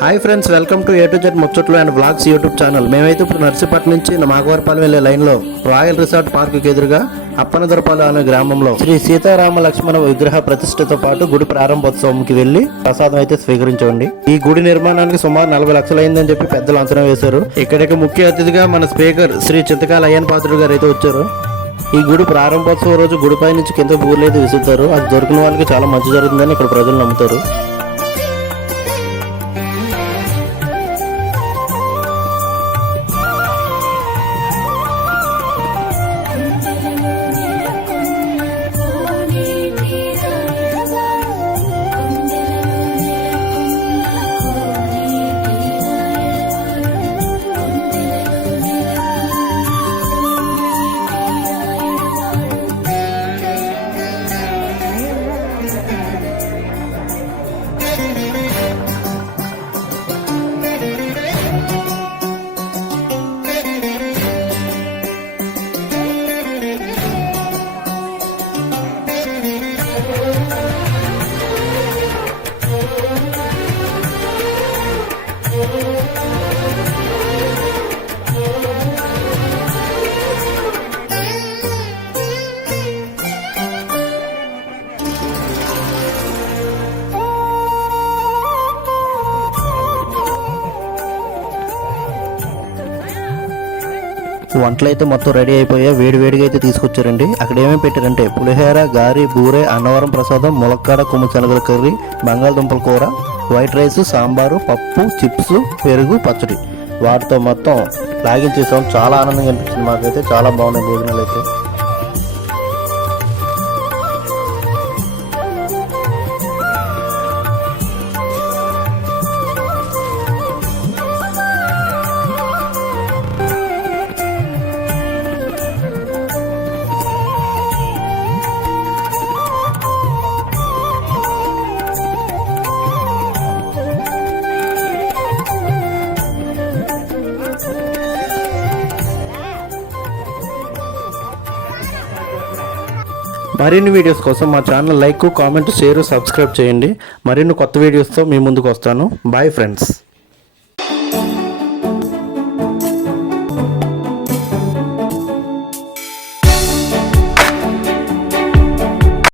Hi friends, welcome to A to Z ముచ్చట్లు and vlogs YouTube channel. మేమైతే ఇప్పుడు నర్సీపట్నం నుంచి మాగవరపాలెం వెళ్ళే లైన్లో రాయల్ రిసార్ట్ పార్కుకి ఎదురుగా అప్పనదొరపాలెం అనే గ్రామంలో శ్రీ సీతారామ లక్ష్మణ విగ్రహ ప్రతిష్టతో పాటు గుడి ప్రారంభోత్సవంకి వెళ్లి ప్రసాదం అయితే స్వీకరించండి. ఈ గుడి నిర్మాణానికి సుమారు 40 లక్షలు అయిందని చెప్పి పెద్దలు అంచనా వేశారు. ఇక్కడికి ముఖ్య అతిథిగా మన స్పీకర్ శ్రీ చింతకాల అయ్యన్ పాత్రుడు గారు అయితే వచ్చారు. ఈ గుడి ప్రారంభోత్సవం రోజు గుడిపై నుంచి కింద బూర్లు అయితే విసురుతారు. అది దొరికిన వాళ్ళకి చాలా మంచి జరుగుతుందని ఇక్కడ ప్రజలు నమ్ముతారు. వంటలు అయితే మొత్తం రెడీ అయిపోయా. వేడిగా అయితే తీసుకొచ్చారండి. అక్కడ ఏమేమి పెట్టారంటే పులిహోర, గారి, బూరె, అన్నవరం ప్రసాదం, ములక్కాడ, కొమ్ము శనగల కర్రీ, బంగాళదుంపల కూర, వైట్ రైస్, సాంబారు, పప్పు, చిప్స్, పెరుగు, పచ్చడి. వాటితో మొత్తం లాగించేసాం. చాలా ఆనందంగా అనిపించింది మాకైతే. చాలా బాగున్నాయి భోజనాలు అయితే. మరిన్ని వీడియోస్ కోసం మా channel like, comment, share, subscribe చేయండి. మరిన్ని కొత్త వీడియోస్తో మీ ముందుకు వస్తాను. Bye friends.